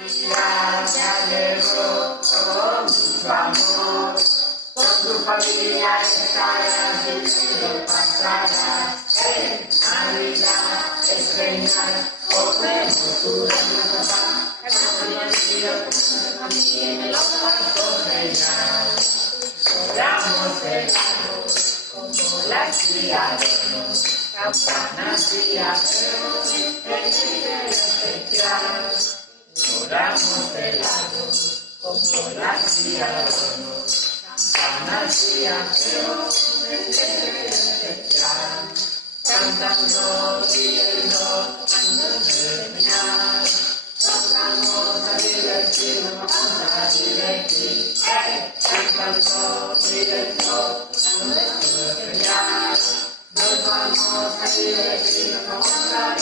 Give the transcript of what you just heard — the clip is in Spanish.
Navidad se alegró con mucho amor, con tu familia estarás viviendo, pasarás. Navidad es genial, comemos tu reino papá, en los cuartos genial. Lloramos velados, como las criaderos, campanas y aperos, en el especial. Lloramos velados, como las criaderos, campanas y aperos, en el especial. Cantando, riendo, cantando genial. Vamos a divertirnos, vamos a divertir. Cantando, riendo, cantando genial. Nos vamos a divertirnos, vamos a